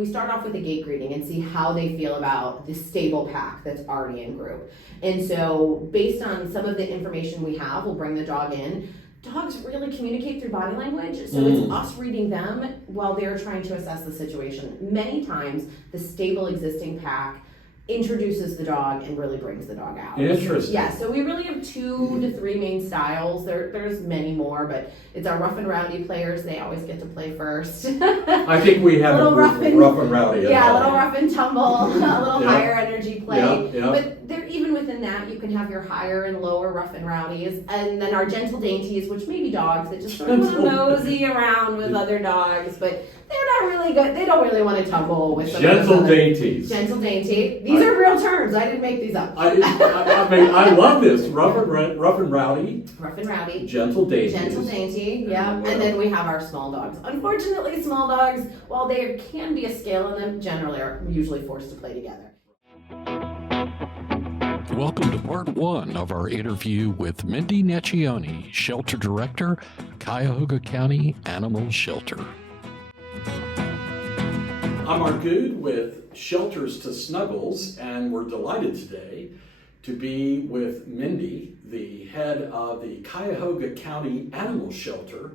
we start off with a gate greeting and see how they feel about the stable pack that's already in group. And so based on some of the information we have, we'll bring the dog in. Dogs really communicate through body language, so it's us reading them while they're trying to assess the situation. Many times, the stable existing pack introduces the dog and really brings the dog out. Interesting. Yeah, so we really have 2 to 3 main styles. There's many more, but it's our rough and rowdy players. They always get to play first. I think we have a rough and rowdy. Yeah, a little rough and tumble, a little Yeah. higher energy play. Yeah. But there, even within that, you can have your higher and lower rough and rowdies, and then our gentle dainties, which may be dogs that just sort of want to mosey around with other dogs, but they're not really good. They don't really want to tumble with some gentle dainties. Gentle dainty. These are real terms. I didn't make these up. I mean, I love this. Rough and rowdy. Rough and rowdy. Gentle dainties. Gentle dainty, yeah. And then we have our small dogs. Unfortunately, small dogs, while there can be a scale in them, generally are usually forced to play together. Welcome to part 1 of our interview with Mindy Naticchioni, Shelter Director, Cuyahoga County Animal Shelter. I'm Art Good with Shelters to Snuggles, and we're delighted today to be with Mindy, the head of the Cuyahoga County Animal Shelter.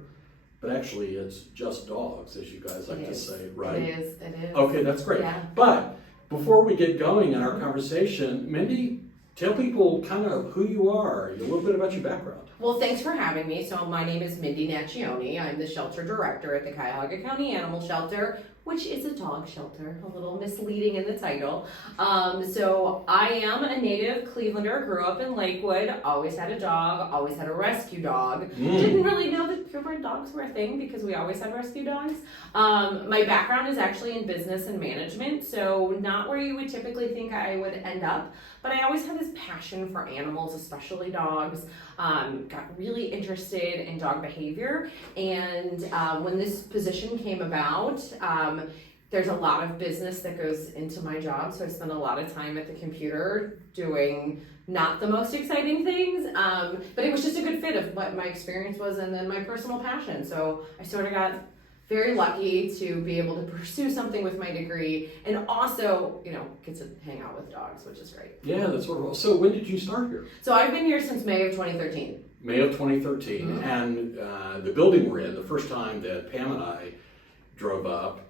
But actually, it's just dogs, as you guys like to say, right? It is. Okay, that's great. Yeah. But before we get going in our conversation, Mindy, tell people kind of who you are, a little bit about your background. Well, thanks for having me. So my name is Mindy Naticchioni. I'm the shelter director at the Cuyahoga County Animal Shelter, which is a dog shelter, a little misleading in the title. So I am a native Clevelander, grew up in Lakewood, always had a dog, always had a rescue dog. Didn't really know that purebred dogs were a thing because we always had rescue dogs. My background is actually in business and management, so not where you would typically think I would end up, but I always had this passion for animals, especially dogs. Got really interested in dog behavior, and when this position came about, there's a lot of business that goes into my job, so I spend a lot of time at the computer doing not the most exciting things, but it was just a good fit of what my experience was and then my personal passion. So I sort of got very lucky to be able to pursue something with my degree and also, get to hang out with dogs, which is great. Yeah, that's wonderful. So when did you start here? So I've been here since May of 2013. May of 2013, and the building we're in, the first time that Pam and I drove up,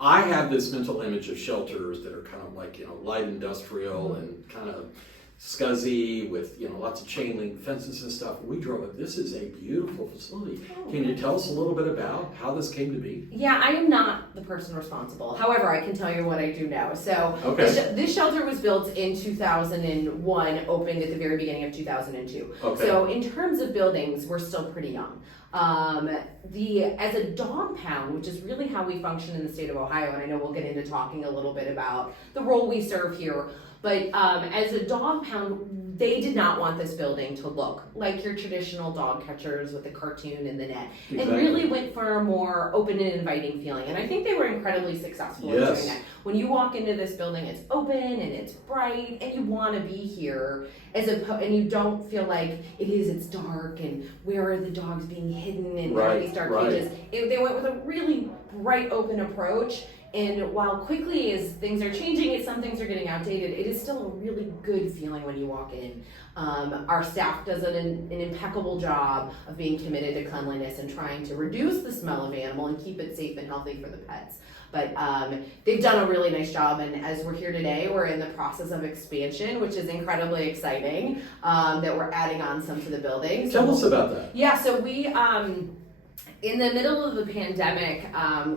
I have this mental image of shelters that are kind of like, light industrial and kind of scuzzy with, lots of chain link fences and stuff. We drove up. This is a beautiful facility. Can you tell us a little bit about how this came to be? Yeah, I am not the person responsible. However, I can tell you what I do know. So this shelter was built in 2001, opened at the very beginning of 2002. Okay. So in terms of buildings, we're still pretty young. As a dog pound, which is really how we function in the state of Ohio, and I know we'll get into talking a little bit about the role we serve here, but as a dog pound, they did not want this building to look like your traditional dog catchers with the cartoon and the net, and really went for a more open and inviting feeling. And I think they were incredibly successful in doing that. When you walk into this building, it's open and it's bright, and you want to be here, and you don't feel like it's dark, and where are the dogs being hidden, and where are these dark cages. They went with a really bright, open approach. And while quickly as things are changing, some things are getting outdated, it is still a really good feeling when you walk in. Our staff does an impeccable job of being committed to cleanliness and trying to reduce the smell of animal and keep it safe and healthy for the pets. But they've done a really nice job, and as we're here today, we're in the process of expansion, which is incredibly exciting, that we're adding on some to the building. Tell us about that. Yeah, so we... in the middle of the pandemic,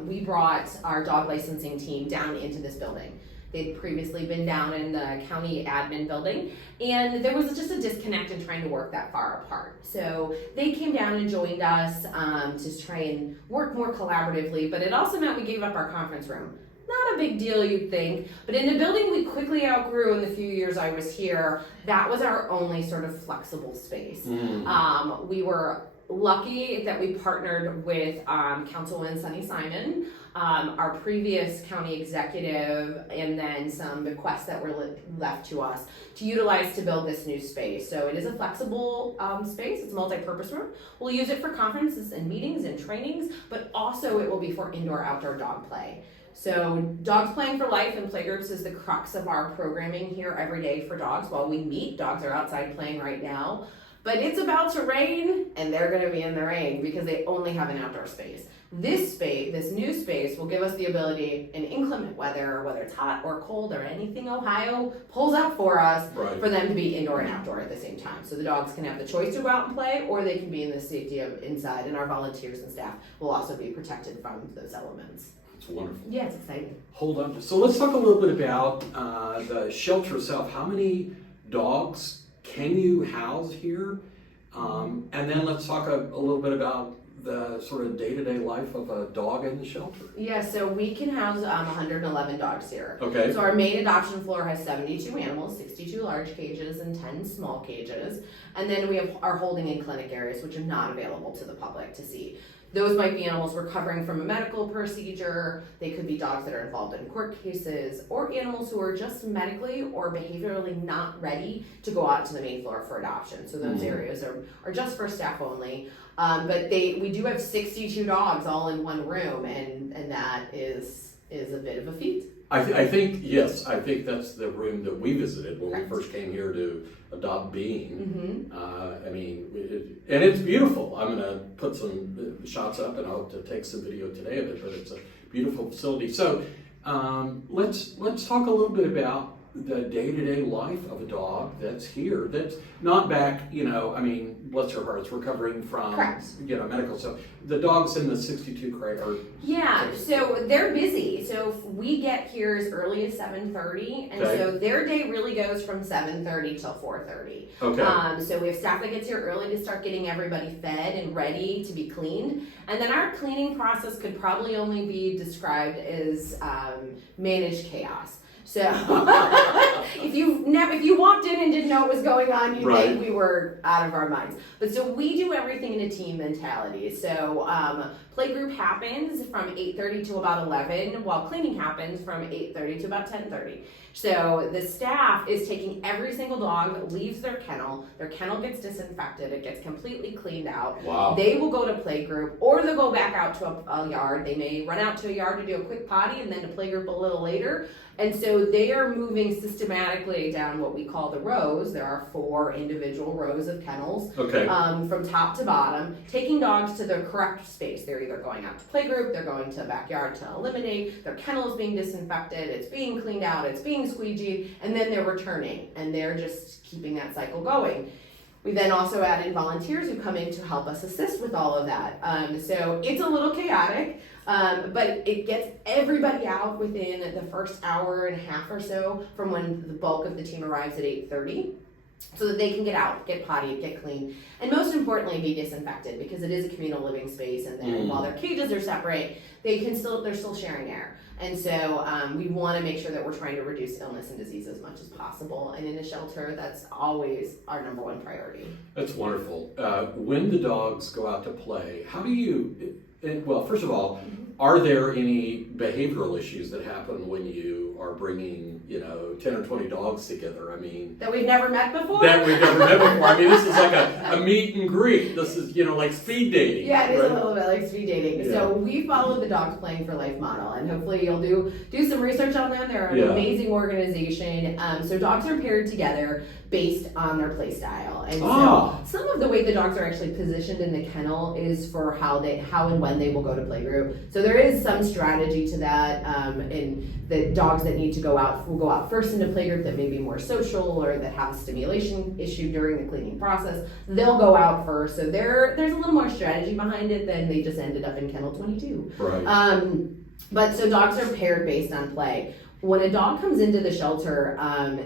we brought our dog licensing team down into this building. They'd previously been down in the county admin building, and there was just a disconnect in trying to work that far apart. So they came down and joined us to try and work more collaboratively, but it also meant we gave up our conference room. Not a big deal, you'd think, but in the building we quickly outgrew in the few years I was here. That was our only sort of flexible space. We were lucky that we partnered with Councilwoman Sunny Simon, our previous county executive, and then some bequests that were left to us to utilize to build this new space. So it is a flexible space. It's a multi-purpose room. We'll use it for conferences and meetings and trainings, but also it will be for indoor-outdoor dog play. So Dogs Playing for Life and playgroups is the crux of our programming here every day for dogs. While we meet, dogs are outside playing right now. But it's about to rain, and they're going to be in the rain because they only have an outdoor space. This new space will give us the ability in inclement weather, whether it's hot or cold or anything Ohio pulls out for us, Right. for them to be indoor and outdoor at the same time. So the dogs can have the choice to go out and play, or they can be in the safety of inside, and our volunteers and staff will also be protected from those elements. It's wonderful. Yeah, it's exciting. Hold on. So let's talk a little bit about the shelter itself. How many dogs can you house here? And then let's talk a little bit about the sort of day-to-day life of a dog in the shelter. Yeah, so we can house 111 dogs here. Okay. So our main adoption floor has 72 animals, 62 large cages and 10 small cages. And then we have our holding and clinic areas, which are not available to the public to see. Those might be animals recovering from a medical procedure. They could be dogs that are involved in court cases, or animals who are just medically or behaviorally not ready to go out to the main floor for adoption. So those areas are just for staff only. But we do have 62 dogs all in one room, and that is a bit of a feat. I think, yes, I think that's the room that we visited when Correct. we first came here to adopt Bean. Mm-hmm. I mean, and it's beautiful. I'm going to put some shots up, and I hope to take some video today of it, but it's a beautiful facility. So let's talk a little bit about the day-to-day life of a dog that's here, that's not back, I mean, bless her heart, it's recovering from, Correct. Medical stuff. The dogs in the 62 crate are... Yeah, so they're busy. So we get here as early as 7:30, and Okay. so their day really goes from 7:30 till 4:30. Okay. So we have staff that gets here early to start getting everybody fed and ready to be cleaned. And then our cleaning process could probably only be described as managed chaos. So if you walked in and didn't know what was going on, you'd Right. think we were out of our minds. But so we do everything in a team mentality. So playgroup happens from 8:30 to about 11, while cleaning happens from 8:30 to about 10:30. So the staff is taking every single dog, leaves their kennel gets disinfected, it gets completely cleaned out. Wow. They will go to playgroup, or they'll go back out to a yard. They may run out to a yard to do a quick potty and then to playgroup a little later. And so they are moving systematically down what we call the rows. There are 4 individual rows of kennels. Okay. From top to bottom, taking dogs to the correct space. They're either going out to playgroup, they're going to the backyard to eliminate, their kennel is being disinfected, it's being cleaned out, it's being squeegeed, and then they're returning, and they're just keeping that cycle going. We then also add in volunteers who come in to help us assist with all of that. So it's a little chaotic, but it gets everybody out within the first hour and a half or so from when the bulk of the team arrives at 8:30. So that they can get out, get potty, get clean, and most importantly, be disinfected, because it is a communal living space, and then while their cages are separate, they're still sharing air. And so we want to make sure that we're trying to reduce illness and disease as much as possible. And in a shelter, that's always our number one priority. That's wonderful. When the dogs go out to play, how do you, well, first of all, are there any behavioral issues that happen when you are bringing, 10 or 20 dogs together? I mean, That we've never met before? that we've never met before. I mean, this is like a meet and greet. This is, like speed dating. Yeah, it is right? a little bit like speed dating. Yeah. So we follow the Dogs Playing for Life model, and hopefully you'll do some research on them. They're an Yeah. amazing organization. So dogs are paired together based on their play style. And Ah. so some of the way the dogs are actually positioned in the kennel is for how and when they will go to playgroup. So there is some strategy to that, and the dogs that need to go out will go out first into playgroup that may be more social or that have a stimulation issue during the cleaning process. They'll go out first. So there's a little more strategy behind it than they just ended up in kennel 22. Right. But so dogs are paired based on play. When a dog comes into the shelter,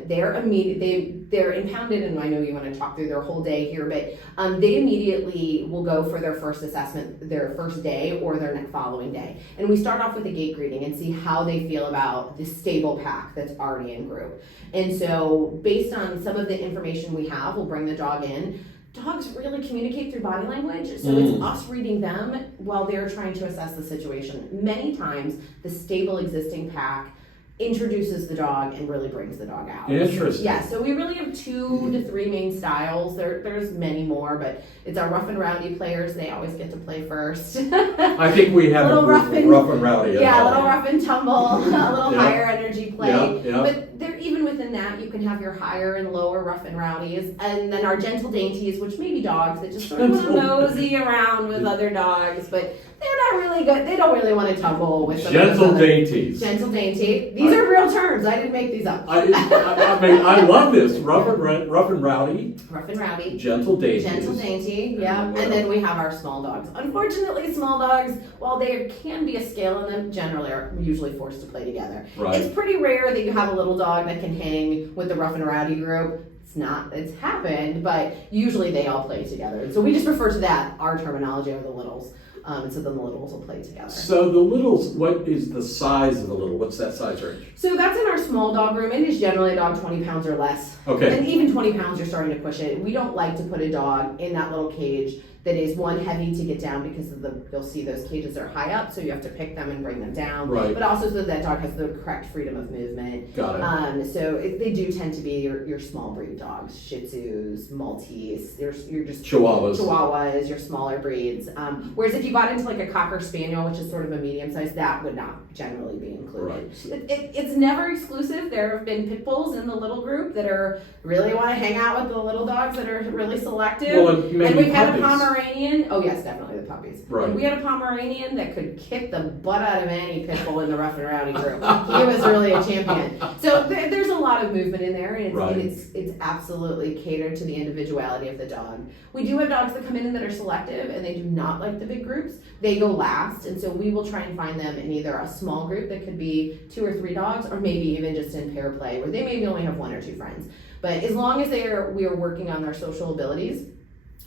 they're impounded, and I know you want to talk through their whole day here, but they immediately will go for their first assessment, their first day or their next following day. And we start off with a gate greeting and see how they feel about the stable pack that's already in group. And so based on some of the information we have, we'll bring the dog in. Dogs really communicate through body language, so it's us reading them while they're trying to assess the situation. Many times, the stable existing pack introduces the dog and really brings the dog out. Interesting. Yeah, so we really have 2 to 3 main styles. There's many more, but it's our rough and rowdy players. They always get to play first. I think we have Little a rough and rowdy. Yeah, a little rough and tumble, a little Yeah. higher energy play. Yeah. But there, even within that, you can have your higher and lower rough and rowdies, and then our gentle dainties, which may be dogs that just sort of want to mosey around with other dogs, but they're not really good. They don't really want to tumble with some of those Gentle other- dainties. Gentle dainty. These are real terms. I didn't make these up. I mean, I love this. Rough and rowdy, Rough and rowdy. gentle dainties. Gentle dainty, yeah. Wow. And then we have our small dogs. Unfortunately, small dogs, while there can be a scale on them, generally are usually forced to play together. Right. It's pretty rare that you have a little dog that can hang with the rough and rowdy group. It's happened, but usually they all play together. And so we just refer to that, our terminology, are the littles. And so then the littles will play together. So the littles, what is the size of the little? What's that size range? So that's in our small dog room. It is generally a dog 20 pounds or less. Okay. And even 20 pounds, you're starting to push it. We don't like to put a dog in that little cage that is, one, heavy to get down because of you'll see those cages are high up, so you have to pick them and bring them down. Right. But also so that dog has the correct freedom of movement. Got it. They do tend to be your small breed dogs, Shih Tzus, Maltese. You're just Chihuahuas. your smaller breeds. Whereas if you got into like a Cocker Spaniel, which is sort of a medium size, that would not generally be included. Right. It's never exclusive. There have been pit bulls in the little group that are really want to hang out with the little dogs that are really selective. Well, and maybe we've had a puppies. Pomeranian. Oh yes, definitely the puppies. Right. And we had a Pomeranian that could kick the butt out of any pit bull in the rough and rowdy group. He was really a champion. So there's a lot of movement in there, and Right. it's absolutely catered to the individuality of the dog. We do have dogs that come in that are selective, and they do not like the big groups. They go last, and so we will try and find them in either a small group that could be 2 or 3 dogs, or maybe even just in pair play where they maybe only have 1 or 2 friends. But as long as we are working on their social abilities,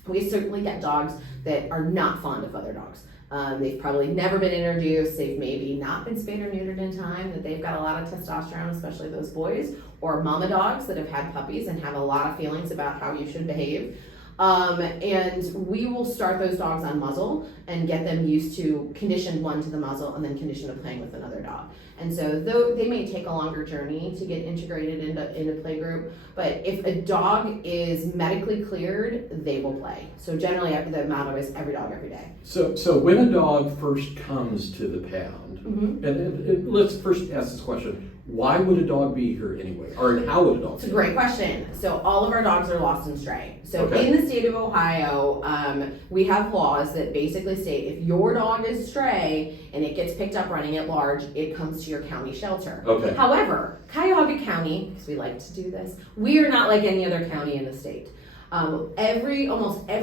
we certainly get dogs that are not fond of other dogs. They've probably never been introduced, they've maybe not been spayed or neutered in time, that they've got a lot of testosterone, especially those boys, or mama dogs that have had puppies and have a lot of feelings about how you should behave. And we will start those dogs on muzzle and get them used to condition 1 to the muzzle and then condition to playing with another dog. And so though they may take a longer journey to get integrated into play group, but if a dog is medically cleared, they will play. So generally the motto is every dog, every day. So when a dog first comes to the pound, Mm-hmm. and let's first ask this question: why would a dog be here anyway, or how would a dog? It's a great question. So all of our dogs are lost and stray. So Okay. in the state of Ohio, we have laws that basically state if your dog is stray and it gets picked up running at large, it comes to your county shelter. Okay. However, Cuyahoga County, because we like to do this, we are not like any other county in the state. Almost every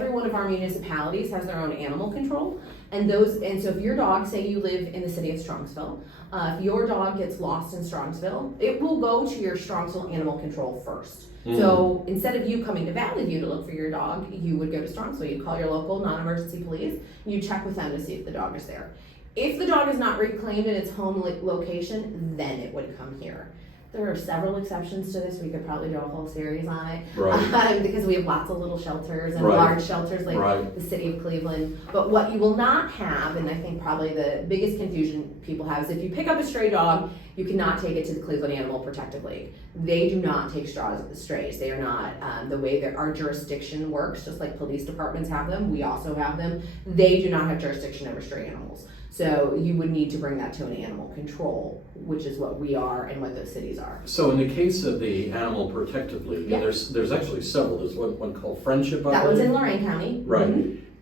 one of our municipalities has their own animal control, and so if your dog, say you live in the city of Strongsville, if your dog gets lost in Strongsville, it will go to your Strongsville Animal Control first. So instead of you coming to Valley View to look for your dog, you would go to Strongsville. You'd call your local non-emergency police, and you check with them to see if the dog is there. If the dog is not reclaimed in its home location, then it would come here. There are several exceptions to this. We could probably do a whole series on it. Right. Because we have lots of little shelters and Right. large shelters like Right. the city of Cleveland. But what you will not have, and I think probably the biggest confusion people have, is if you pick up a stray dog, you cannot take it to the Cleveland Animal Protective League. They do not take strays. They are not, the way that our jurisdiction works, just like police departments have them, we also have them. They do not have jurisdiction over stray animals. So you would need to bring that to an animal control, which is what we are and what those cities are. So in the case of the Animal Protective League, Yeah. and there's actually several. There's one called Friendship. I That one's believe. in Lorain County. Right.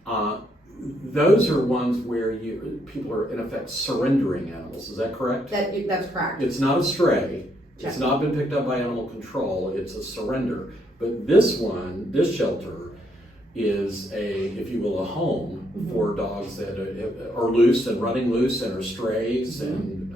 Mhm. Those are ones where people are in effect surrendering animals. Is that correct? That's correct. It's not a stray. Check. It's not been picked up by animal control. It's a surrender. But this shelter, is if you will, a home for dogs that are loose and running loose and are strays, and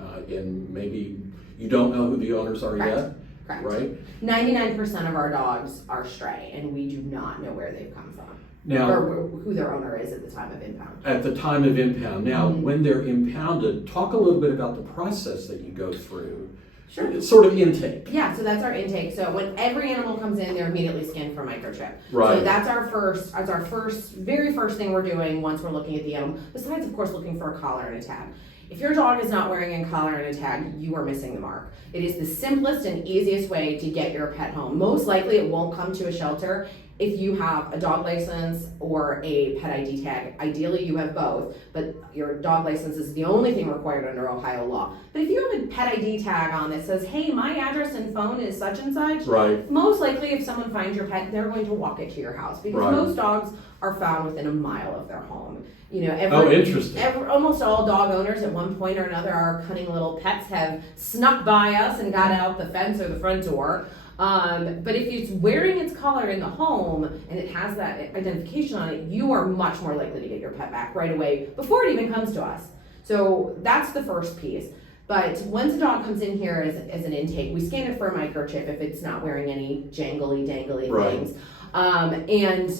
maybe you don't know who the owners are Correct. yet, Correct. right? 99% of our dogs are stray, and we do not know where they've come from. Now, Or who their owner is at the time of impound. at the time of impound. Now, Mhm. when they're impounded, talk a little bit about the process that you go through. Sure. It's sort of intake. Yeah, so that's our intake. So when every animal comes in, they're immediately scanned for microchip. Right. So that's our very first thing we're doing once we're looking at the animal, besides of course looking for a collar and a tag. If your dog is not wearing a collar and a tag, you are missing the mark. It is the simplest and easiest way to get your pet home. Most likely it won't come to a shelter if you have a dog license or a pet ID tag. Ideally you have both, but your dog license is the only thing required under Ohio law. But if you have a pet ID tag on that says, hey, my address and phone is such and such, Right. most likely if someone finds your pet, they're going to walk it to your house, because Right. most dogs are found within a mile of their home. You know, Oh, interesting. almost all dog owners at one point or another, our cunning little pets have snuck by us and got out the fence or the front door. But if it's wearing its collar in the home and it has that identification on it, you are much more likely to get your pet back right away before it even comes to us. So that's the first piece. But once a dog comes in here as an intake, we scan it for a microchip if it's not wearing any jangly, dangly Right. things, and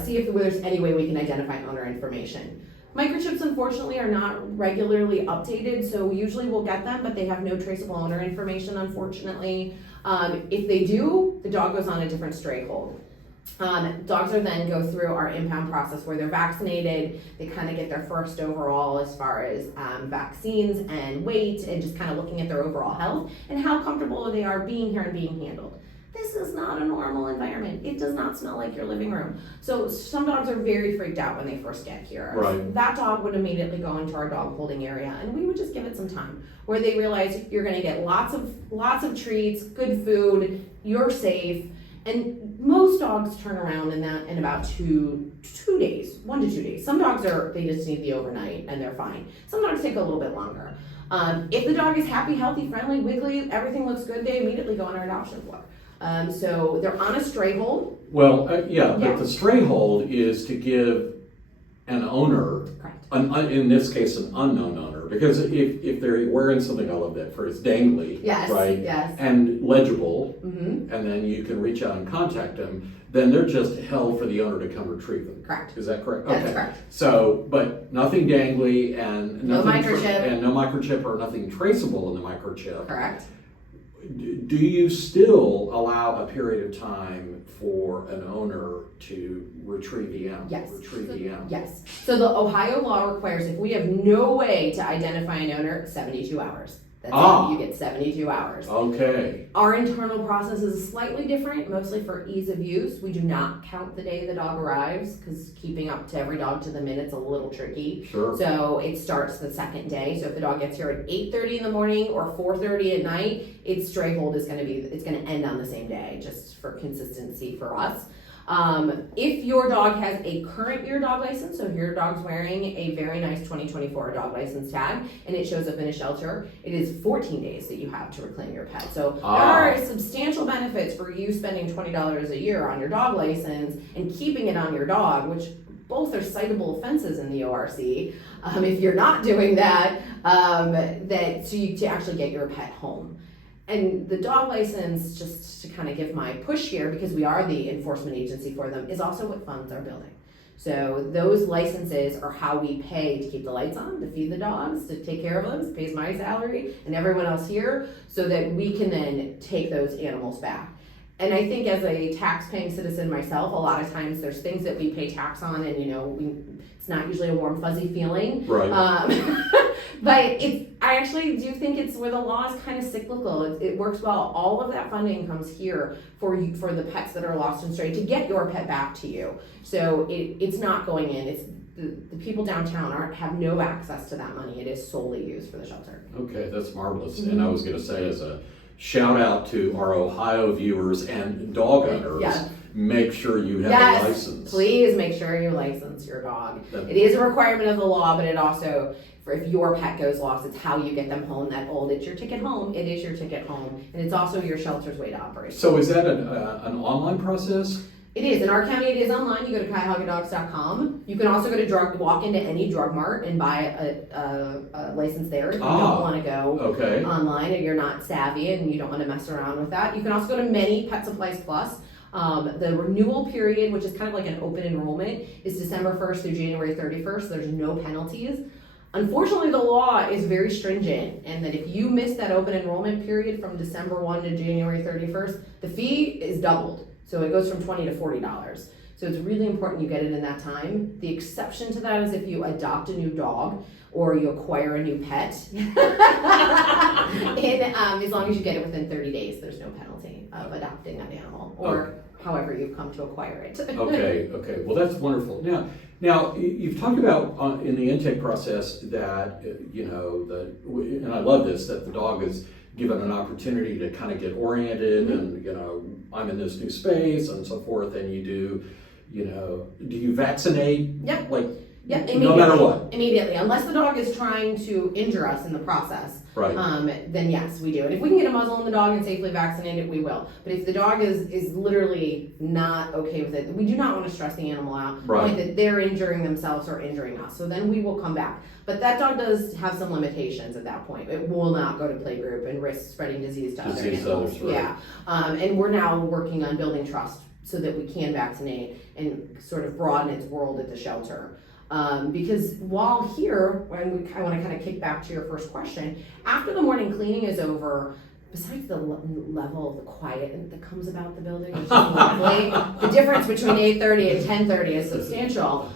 see if there's any way we can identify owner information. Microchips, unfortunately, are not regularly updated, so usually we'll get them, but they have no traceable owner information, unfortunately. If they do, the dog goes on a different stray hold. Dogs are then go through our impound process where they're vaccinated. They kind of get their first overall as far as vaccines and weight, and just kind of looking at their overall health and how comfortable they are being here and being handled. This is not a normal environment. It does not smell like your living room. So some dogs are very freaked out when they first get here. Right. That dog would immediately go into our dog holding area, and we would just give it some time where they realize you're going to get lots of treats, good food, you're safe. And most dogs turn around in about 2 days, 1 to 2 days. Some dogs they just need the overnight and they're fine. Some dogs take a little bit longer. If the dog is happy, healthy, friendly, wiggly, everything looks good, they immediately go on our adoption floor. So they're on a stray hold. Well, yeah, Yeah. but the stray hold is to give an owner, Correct. in this case, an unknown owner, because if they're wearing something, I love that phrase, dangly, Yes, right, yes. and legible, Mm-hmm. and then you can reach out and contact them, then they're just held for the owner to come retrieve them. Correct. Is that correct? That's Okay. correct. So, but nothing dangly and No nothing microchip. and no microchip or nothing traceable in the microchip. Correct. Do you still allow a period of time for an owner to retrieve the animal? Yes. Retrieve the animal? Yes. So the Ohio law requires if we have no way to identify an owner, 72 hours. That's Ah. it. You get 72 hours. Okay. Our internal process is slightly different, mostly for ease of use. We do not count the day the dog arrives because keeping up to every dog to the minute's a little tricky. Sure. So it starts the second day. So if the dog gets here at 8:30 in the morning or 4:30 at night, its stray hold is going to end on the same day, just for consistency for us. If your dog has a current year dog license, so if your dog's wearing a very nice 2024 dog license tag and it shows up in a shelter, it is 14 days that you have to reclaim your pet. So there are substantial benefits for you spending $20 a year on your dog license and keeping it on your dog, which both are citable offenses in the ORC. If you're not doing that, to actually get your pet home. And the dog license, just to kind of give my push here, because we are the enforcement agency for them, is also what funds our building. So those licenses are how we pay to keep the lights on, to feed the dogs, to take care of them. It pays my salary and everyone else here, so that we can then take those animals back. And I think as a tax-paying citizen myself, a lot of times there's things that we pay tax on, and it's not usually a warm fuzzy feeling. Right. But I actually do think it's where the law is kind of cyclical. It works well. All of that funding comes here for the pets that are lost and strayed to get your pet back to you. So it's not going in. It's the people downtown have no access to that money. It is solely used for the shelter. Okay, that's marvelous. And I was going to say, as a shout out to our Ohio viewers and dog owners, Yeah. make sure you have Yes, a license. please make sure you license your dog. That- It is a requirement of the law, but it also, if your pet goes lost, it's how you get them home. That old, it's your ticket home. It is your ticket home, and it's also your shelter's way to operate. So is that an online process? It is. In our county, it is online. You go to CuyahogaDogs.com. You can also walk into any drug mart and buy a license there if you don't want to go Okay. online and you're not savvy and you don't want to mess around with that. You can also go to many Pet Supplies Plus. The renewal period, which is kind of like an open enrollment, is December 1st through January 31st. There's no penalties. Unfortunately, the law is very stringent, and that if you miss that open enrollment period from December 1 to January 31st, the fee is doubled. So it goes from $20 to $40. So So it's really important you get it in that time. The exception to that is if you adopt a new dog or you acquire a new pet. As long as you get it within 30 days, there's no penalty of adopting that animal or however you've come to acquire it. Okay. Well, that's wonderful. Now you've talked about in the intake process that, and I love this, that the dog is given an opportunity to kind of get oriented and, I'm in this new space and so forth, and do you vaccinate? Yep. No matter what? Immediately, unless the dog is trying to injure us in the process. Right. Then yes, we do. And if we can get a muzzle on the dog and safely vaccinate it, we will. But if the dog is literally not okay with it, we do not want to stress the animal out. Right. Like that they're injuring themselves or injuring us. So then we will come back. But that dog does have some limitations at that point. It will not go to playgroup and risk spreading disease to other animals. Right. Yeah. And we're now working on building trust so that we can vaccinate and sort of broaden its world at the shelter. Because while here, I want to kind of kick back to your first question, after the morning cleaning is over, besides the level of the quiet that comes about the building, which is lovely, the difference between 8:30 and 10:30 is substantial.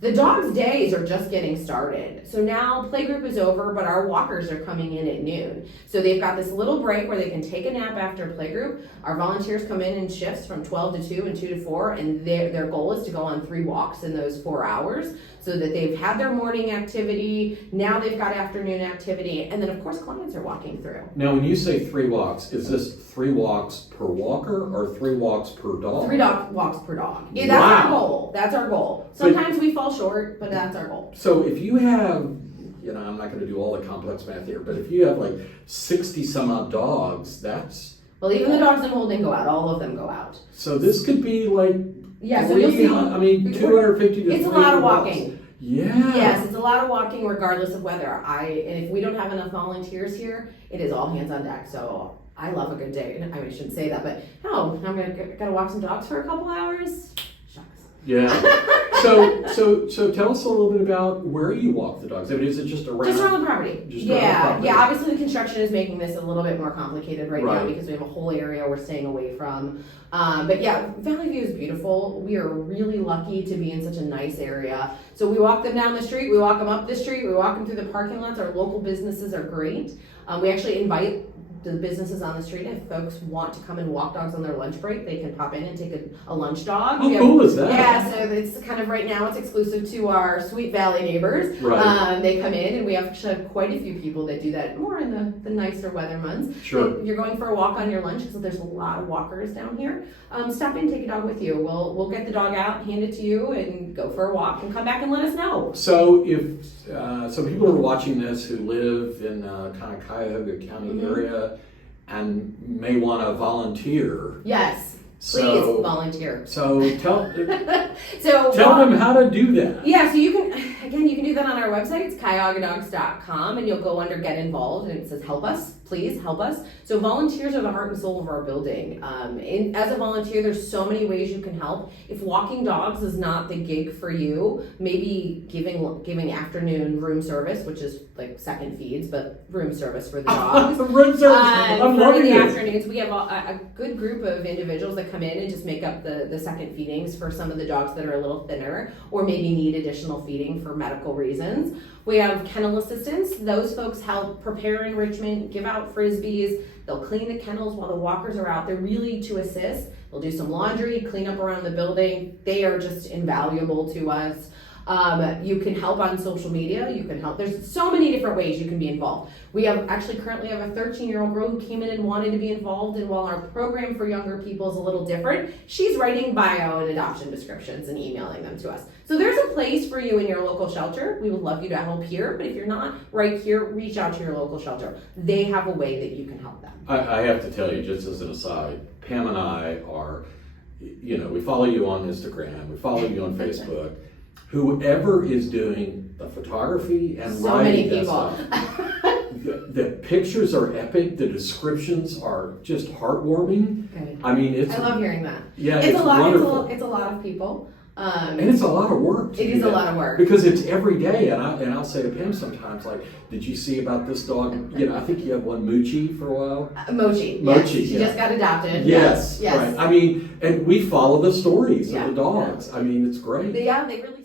The dog's days are just getting started. So now playgroup is over, but our walkers are coming in at noon. So they've got this little break where they can take a nap after playgroup. Our volunteers come in shifts from 12 to 2 and 2 to 4, and their goal is to go on 3 walks in those 4 hours so that they've had their morning activity, now they've got afternoon activity, and then of course clients are walking through. Now when you say 3 walks, is this 3 walks per walker or 3 walks per dog? 3 walks per dog. Yeah, that's our goal. That's our goal. Sometimes we fall short, but that's our goal. So if you have, I'm not going to do all the complex math here, but if you have like 60 some odd dogs, that's... Well, even the dogs in holding go out. All of them go out. So this could be like... Yeah, so you'll see... 250 to It's a lot of walking. Walks. Yeah. Yes, it's a lot of walking regardless of weather. And if we don't have enough volunteers here, it is all hands on deck. So I love a good day. I mean, I shouldn't say that, but no, I'm gonna walk some dogs for a couple hours. Shucks. Yeah. So tell us a little bit about where you walk the dogs. I mean, is it just around? Just around the property. Yeah. Obviously, the construction is making this a little bit more complicated right now because we have a whole area we're staying away from. But yeah, Valley View is beautiful. We are really lucky to be in such a nice area. So we walk them down the street, we walk them up the street, we walk them through the parking lots. Our local businesses are great. We actually invite the businesses on the street, if folks want to come and walk dogs on their lunch break, they can pop in and take a lunch dog. How cool is that? Yeah, so it's kind of right now it's exclusive to our Sweet Valley neighbors. Right. They come in and we actually have quite a few people that do that more in the nicer weather months. Sure. If you're going for a walk on your lunch, because there's a lot of walkers down here, stop in, take a dog with you. We'll get the dog out, hand it to you, and go for a walk and come back and let us know. So if some people are watching this who live in kind of Cuyahoga County area and may want to volunteer. Yes. Please volunteer. So tell them how to do that. Yeah, so you can do that on our website. It's CuyahogaDogs.com, and you'll go under Get Involved, and it says Help Us. Please help us. So volunteers are the heart and soul of our building. As a volunteer, there's so many ways you can help. If walking dogs is not the gig for you, maybe giving afternoon room service, which is like second feeds, but room service for the dogs. Room service. I'm loving the it. Afternoons, we have a good group of individuals that come in and just make up the second feedings for some of the dogs that are a little thinner or maybe need additional feeding for medical reasons. We have kennel assistants. Those folks help prepare enrichment, give out frisbees. They'll clean the kennels while the walkers are out. They're really to assist. They'll do some laundry, clean up around the building. They are just invaluable to us. You can help on social media. You can help. There's so many different ways you can be involved. We currently have a 13-year-old girl who came in and wanted to be involved, and while our program for younger people is a little different, she's writing bio and adoption descriptions and emailing them to us. So there's a place for you in your local shelter. We would love you to help here, but if you're not right here, reach out to your local shelter. They have a way that you can help them. I have to tell you, just as an aside, Pam and I are, we follow you on Instagram, we follow you on Facebook. Whoever is doing the photography and so writing many that people. stuff, the pictures are epic. The descriptions are just heartwarming. Good. I mean, I love hearing that. Yeah, it's a lot. wonderful. It's a lot of people. And it's a lot of work. It is a lot of work. Because it's every day, and I'll say to Pam sometimes, like, did you see about this dog? You know, I think you have one, Moochie, for a while. Mochi. Mochi, Yes. She yeah. just got adopted. Yes, Yes. right. I mean, and we follow the stories Yeah. of the dogs. I mean, it's great. Yeah, they really